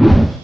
you.